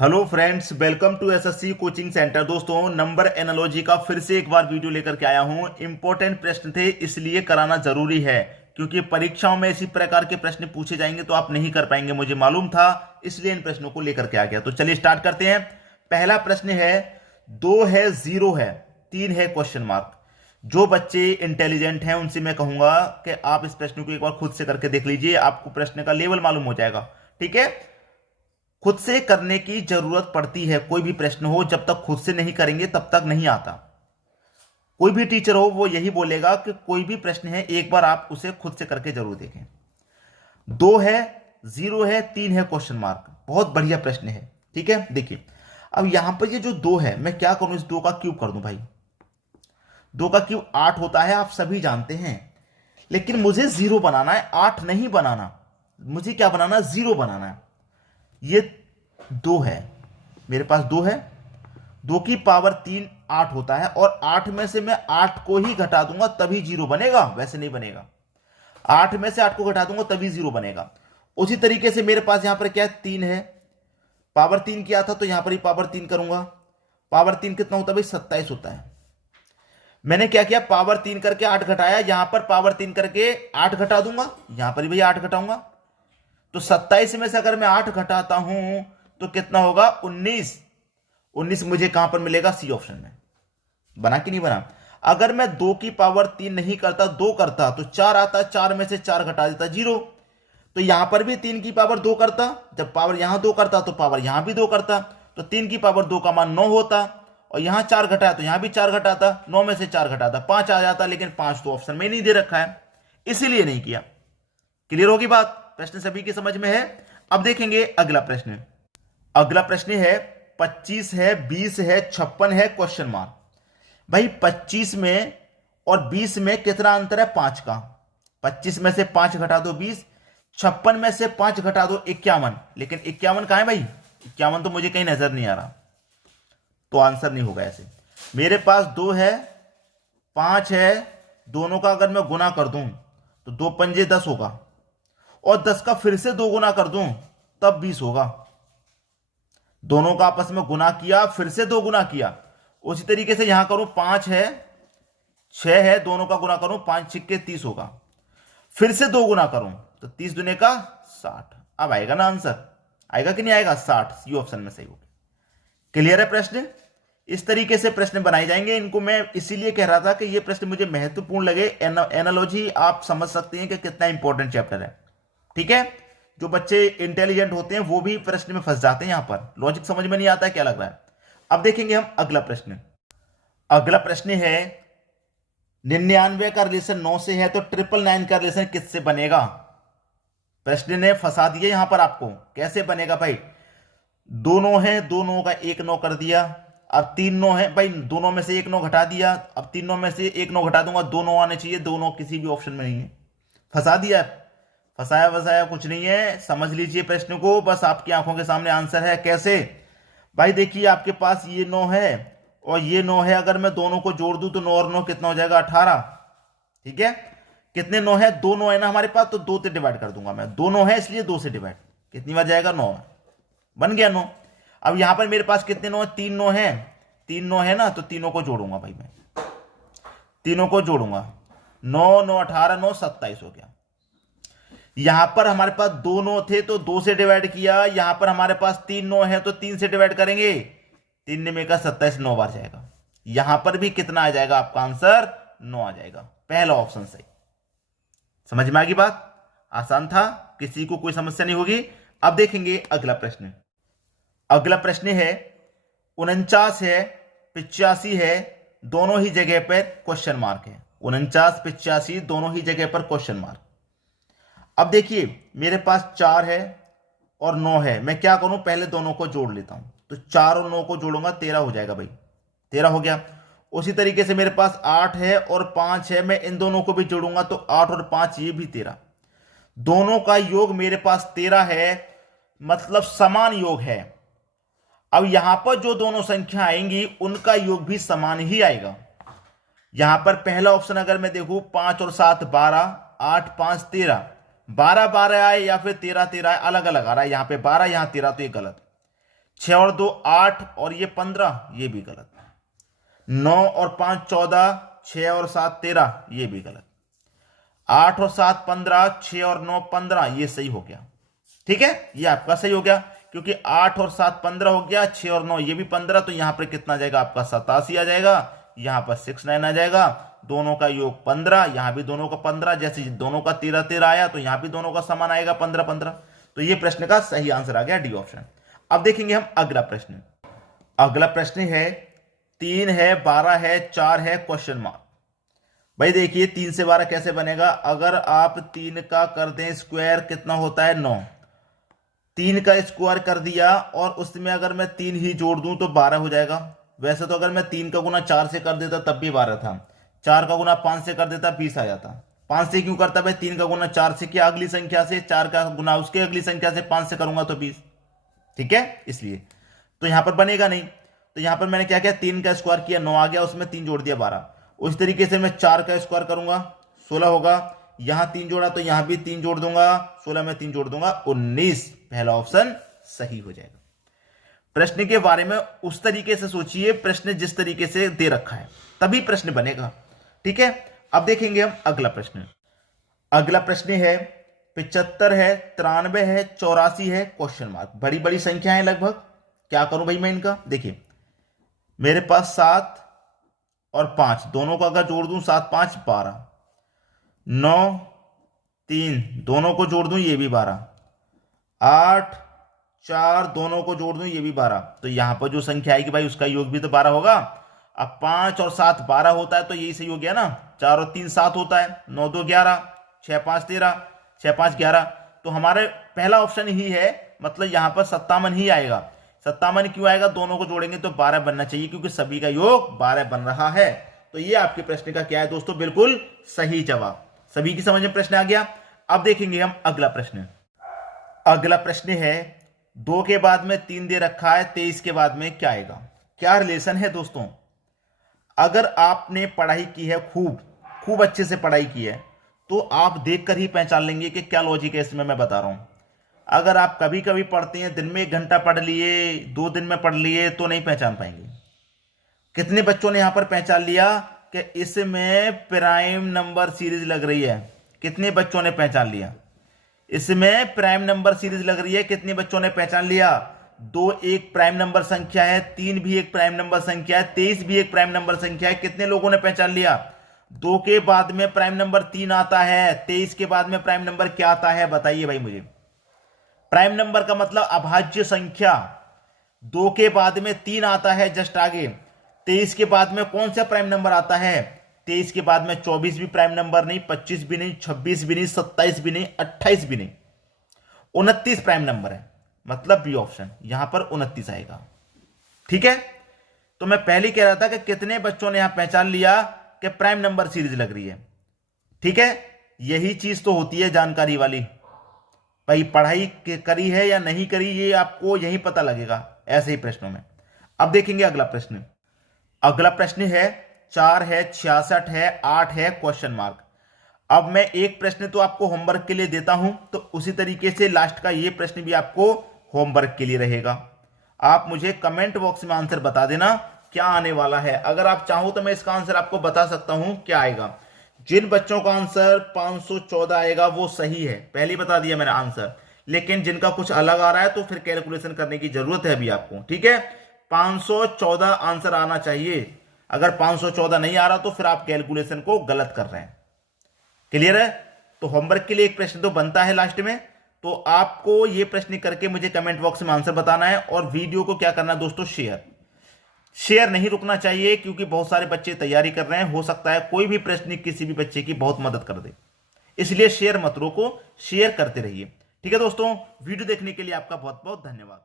Hello friends, welcome to SSC coaching centre. दोस्तों, number analogy का फिर से एक बार वीडियो लेकर के आया हूं। इंपॉर्टेंट प्रश्न थे, इसलिए कराना जरूरी है, क्योंकि परीक्षाओं में इसी प्रकार के प्रश्न पूछे जाएंगे तो आप नहीं कर पाएंगे। मुझे मालूम था, इसलिए इन प्रश्नों को लेकर के आ गया। तो चलिए स्टार्ट करते हैं। पहला प्रश्न है, 2 है, 0 है, 3 है क्वेश्चन मार्क। जो बच्चे इंटेलिजेंट हैं उनसे मैं कहूंगा कि आप इस प्रश्न को एक बार खुद से करके देख लीजिए, आपको प्रश्न का लेवल मालूम हो जाएगा। ठीक है, खुद से करने की जरूरत पड़ती है। कोई भी प्रश्न हो, जब तक खुद से नहीं करेंगे तब तक नहीं आता। कोई भी टीचर हो वो यही बोलेगा कि कोई भी प्रश्न है एक बार आप उसे खुद से करके जरूर देखें। 2 है, 0 है, 3 है क्वेश्चन मार्क। बहुत बढ़िया प्रश्न है। ठीक है, देखिए अब यहां पर ये जो 2 है, मैं क्या करूं, इस 2 का क्यूब कर दूं भाई। 2 का क्यूब 8 होता है, आप सभी जानते हैं। लेकिन मुझे 0 बनाना है, 8 नहीं बनाना। मुझे क्या बनाना है, 0 बनाना है। ये 2 है, मेरे पास 2 है। 2 की पावर 3 8 होता है, और 8 में से मैं 8 को ही घटा दूंगा तभी 0 बनेगा, वैसे नहीं बनेगा। 8 में से 8 को घटा दूंगा तभी 0 बनेगा। उसी तरीके से मेरे पास यहां पर क्या है, 3 है। पावर 3 किया था तो यहां पर ही पावर 3 करूंगा। पावर 3 कितना होता है भाई, 27 होता है। मैंने क्या किया, पावर 3 करके 8 घटाया, यहां पर पावर 3 करके 8 घटा दूंगा, यहां पर भी भैया 8 घटाऊंगा। तो 27 में से अगर मैं 8 घटाता हूं तो कितना होगा, 19। 19 मुझे कहां पर मिलेगा, सी ऑप्शन में। बना कि नहीं बना। अगर मैं 2 की पावर 3 नहीं करता, 2 करता तो 4 आता, 4 में से 4 घटा देता 0। तो यहां पर भी 3 की पावर 2 करता, जब पावर यहां 2 करता तो पावर यहां भी 2 करता, तो 3 की पावर 2 का मान 9 होता। और यहां 4 घटाया तो यहां भी 4 घटाता, 9 में से 4 घटाता 5 आ जाता, लेकिन 5 तो ऑप्शन में नहीं दे रखा है, इसीलिए नहीं किया। क्लियर होगी बात, प्रश्न सभी की समझ में है। अब देखेंगे अगला प्रश्न। अगला प्रश्न है, 25 है, 20 है, 56 है क्वेश्चन मार्क। भाई 25 में और 20 में कितना अंतर है, 5 का। 25 में से 5 घटा दो 20, 56 में से 5 घटा दो 51। लेकिन 51 कहां है भाई, 51 तो मुझे कहीं नजर नहीं आ रहा, तो आंसर नहीं होगा ऐसे। मेरे पास 2 है, 5 है, दोनों का अगर मैं गुना कर दूं तो 2 पंजे 10 होगा, और 10 का फिर से 2 गुना कर दूं तब 20 होगा। दोनों का आपस में गुना किया, फिर से 2 गुना किया। उसी तरीके से यहां करूं, 5 है, 6 है, दोनों का गुना करूं, 5 छिक्के 30 होगा। फिर से 2 गुना करूं तो 30 दुने का 60। अब आएगा ना आंसर, आएगा कि नहीं आएगा, 60 सी ऑप्शन में सही होगा। क्लियर है प्रश्न। इस तरीके से प्रश्न बनाए जाएंगे। इनको मैं इसीलिए कह रहा था कि ये प्रश्न मुझे महत्वपूर्ण लगे। एनालॉजी आप समझ सकते हैं कि कितना इंपॉर्टेंट चैप्टर है। ठीक है, जो बच्चे इंटेलिजेंट होते हैं वो भी प्रश्न में फंस जाते हैं, यहां पर लॉजिक समझ में नहीं आता है क्या लग रहा है। अब देखेंगे हम अगला प्रश्न। अगला प्रश्न है, 99 का रिलेशन 9 से है, तो 999 का रिलेशन किससे बनेगा। प्रश्न ने फंसा दिया यहां पर आपको। कैसे बनेगा भाई, दोनों है, दोनों का 1 9 कर दिया। अब 3 9 है भाई, दोनों में से 1 9 घटा दिया। अब 3 9 में से 1 9 घटा दूंगा, 2 9 आने चाहिए, दोनों किसी भी ऑप्शन में नहीं है। फंसा दिया। फंसाया वसाया कुछ नहीं है, समझ लीजिए प्रश्न को, बस आपकी आंखों के सामने आंसर है। कैसे भाई, देखिए आपके पास ये 9 है और ये 9 है, अगर मैं दोनों को जोड़ दूं तो 9 और 9 कितना हो जाएगा, 18। ठीक है, कितने 9 है, 2 9 है ना हमारे पास, तो 2 से डिवाइड कर दूंगा मैं। 2 9 है इसलिए 2 से डिवाइड, कितनी बार जाएगा, 9 बन गया 9। अब यहां पर मेरे पास कितने 9 है, 3 9 है, 3 9 है ना, तो तीनों को जोड़ूंगा भाई, मैं तीनों को जोड़ूंगा। 9 9 18, 9 27 हो गया। यहां पर हमारे पास 2 9 थे तो 2 से डिवाइड किया, यहां पर हमारे पास 3 9 है तो 3 से डिवाइड करेंगे। 3 में का 27, 9 बार जाएगा। यहां पर भी कितना आ जाएगा, आपका आंसर 9 आ जाएगा। पहला ऑप्शन सही। समझ में आ गई बात, आसान था, किसी को कोई समस्या नहीं होगी। अब देखेंगे अगला प्रश्न। अगला प्रश्न है, 49 है, 85 है, दोनों ही जगह पर क्वेश्चन मार्क है। 49 85 दोनों ही जगह पर क्वेश्चन मार्क। अब देखिए मेरे पास 4 है और 9 है, मैं क्या करूं, पहले दोनों को जोड़ लेता हूं। तो 4 और 9 को जोड़ूंगा, 13 हो जाएगा भाई, 13 हो गया। उसी तरीके से मेरे पास 8 है और 5 है, मैं इन दोनों को भी जोड़ूंगा तो 8 और 5 ये भी 13। दोनों का योग मेरे पास 13 है, मतलब समान योग है। अब यहां पर जो दोनों संख्या आएंगी उनका योग भी समान ही आएगा। यहां पर पहला ऑप्शन अगर मैं देखूं, 5 और 7 12, 8 5 13, 12 12 आए या फिर 13 13 आए, अलग अलग आ रहा है। यहां पे 12 यहां 13, तो ये गलत। 6 और 2 8 और ये 15, ये भी गलत। 9 और 5 14, 6 और 7 13, ये भी गलत। 8 और 7 15, 6 और 9 15, ये सही हो गया। ठीक है, ये आपका सही हो गया, क्योंकि 8 और 7 15 हो गया, 6 और 9 ये भी 15, तो यहां पर कितना आ जाएगा आपका 87 आ जाएगा, यहां पर 69 आ जाएगा। दोनों का योग 15, यहां भी दोनों का 15, जैसे दोनों का 13 13 आया तो यहां भी दोनों का समान आएगा 15 15। तो ये प्रश्न का सही आंसर आ गया डी ऑप्शन। अब देखेंगे हम अगला प्रश्न। अगला प्रश्न है 3 है 12 है 4 है क्वेश्चन मार्क। भाई देखिए 3 से 12 कैसे बनेगा, अगर आप 3 का कर दें स्क्वायर कितना होता है 9, 3 का स्क्वायर कर दिया और उसमें अगर मैं 3 ही जोड़ दूं तो 12 हो जाएगा। वैसे तो अगर मैं 3 का गुना 4 से कर देता तब भी 12 था, 4 का गुना 5 से कर देता 20 आ जाता। 5 से क्यों करता भाई, 3 का गुना 4 से किया अगली संख्या से, 4 का गुना उसके अगली संख्या से, 5 से करूंगा तो 20। ठीक है, इसलिए तो यहां पर बनेगा नहीं। तो यहां पर मैंने क्या किया, 3 का स्क्वायर किया 9 आ गया, उसमें 3 जोड़ दिया 12। उस तरीके से मैं 4 का स्क्वायर करूंगा 16 होगा, यहां 3 जोड़ा तो यहां भी 3 जोड़ दूंगा, 16 में 3 जोड़ दूंगा 19। पहला ऑप्शन सही हो जाएगा। प्रश्न के बारे में उस तरीके से सोचिए, प्रश्न जिस तरीके से दे रखा है तभी प्रश्न बनेगा। ठीक है, अब देखेंगे हम अगला प्रश्न। अगला प्रश्न है 75 है 93 है 84 है क्वेश्चन मार्क। बड़ी बड़ी संख्या है लगभग, क्या करूं भाई मैं इनका। देखिए मेरे पास 7 और 5 दोनों को अगर जोड़ दूं 7 5 12, 9 3 दोनों को जोड़ दूं ये भी 12, 8 4 दोनों को जोड़ दूं ये भी 12। तो यहां पर जो संख्या आएगी भाई उसका योग भी तो 12 होगा। अब 5 और 7 12 होता है तो यही सही हो गया ना। 4 और 3 7 होता है, 9 2 11, 6 5 13, 6 5 11। तो हमारे पहला ऑप्शन ही है, मतलब यहां पर 57 ही आएगा। 57 क्यों आएगा, दोनों को जोड़ेंगे तो 12 बनना चाहिए, क्योंकि सभी का योग 12 बन रहा है। तो ये आपके प्रश्न का क्या है दोस्तों, बिल्कुल सही जवाब। सभी की समझ में प्रश्न आ गया। अब देखेंगे हम अगला प्रश्न। अगला प्रश्न है 2 के बाद में 3 दे रखा है, 23 के बाद में क्या आएगा। क्या रिलेशन है दोस्तों, अगर आपने पढ़ाई की है, खूब अच्छे से पढ़ाई की है, तो आप देखकर ही पहचान लेंगे कि क्या लॉजिक है इसमें मैं बता रहा हूं। अगर आप कभी कभी पढ़ते हैं, दिन में 1 घंटा पढ़ लिए, 2 दिन में पढ़ लिए, तो नहीं पहचान पाएंगे। कितने बच्चों ने यहां पर पहचान लिया कि इसमें प्राइम नंबर सीरीज लग रही है, कितने बच्चों ने पहचान लिया। इसमें प्राइम नंबर सीरीज लग रही है, कितने बच्चों ने पहचान लिया। 2 एक प्राइम नंबर संख्या है, 3 भी एक प्राइम नंबर संख्या है, 23 भी एक प्राइम नंबर संख्या है, कितने लोगों ने पहचान लिया। 2 के बाद में प्राइम नंबर 3 आता है, 23 के बाद में प्राइम नंबर क्या आता है बताइए भाई मुझे। प्राइम नंबर का मतलब अभाज्य संख्या। 2 के बाद में 3 आता है जस्ट आगे, 23 के बाद में कौन सा प्राइम नंबर आता है। 23 के बाद में 24 भी प्राइम नंबर नहीं, 25 भी नहीं, 26 भी नहीं, 27 भी नहीं, 28 भी नहीं, 29 प्राइम नंबर है, मतलब बी ऑप्शन यहां पर 29 आएगा। ठीक है, तो मैं पहले कह रहा था कि कितने बच्चों ने यहां पहचान लिया कि प्राइम नंबर सीरीज लग रही है। ठीक है, यही चीज तो होती है जानकारी वाली। भाई पढ़ाई करी है या नहीं करी ये आपको यही पता लगेगा ऐसे ही प्रश्नों में। अब देखेंगे अगला प्रश्न। अगला प्रश्न है 4 है 66 है 8 है क्वेश्चन मार्क। अब मैं एक प्रश्न तो आपको होमवर्क के लिए देता हूं, तो उसी तरीके से लास्ट का ये प्रश्न भी आपको होमवर्क के लिए रहेगा। आप मुझे कमेंट बॉक्स में आंसर बता देना क्या आने वाला है। अगर आप चाहो तो मैं इसका आंसर आपको बता सकता हूं क्या आएगा। जिन बच्चों का आंसर 514 आएगा वो सही है, पहले बता दिया मैंने आंसर। लेकिन जिनका कुछ अलग आ रहा है तो फिर कैलकुलेशन करने की जरूरत है अभी आपको। ठीक है, 514 आंसर आना चाहिए। अगर 514 नहीं आ रहा तो फिर आप कैलकुलेशन को गलत कर रहे हैं। क्लियर है, तो होमवर्क के लिए एक प्रश्न तो बनता है लास्ट में, तो आपको यह प्रश्न करके मुझे कमेंट बॉक्स में आंसर बताना है। और वीडियो को क्या करना है दोस्तों, शेयर नहीं रुकना चाहिए, क्योंकि बहुत सारे बच्चे तैयारी कर रहे हैं, हो सकता है कोई भी प्रश्न किसी भी बच्चे की बहुत मदद कर दे, इसलिए शेयर मत रोको, शेयर करते रहिए। ठीक है दोस्तों, वीडियो देखने के लिए आपका बहुत बहुत धन्यवाद।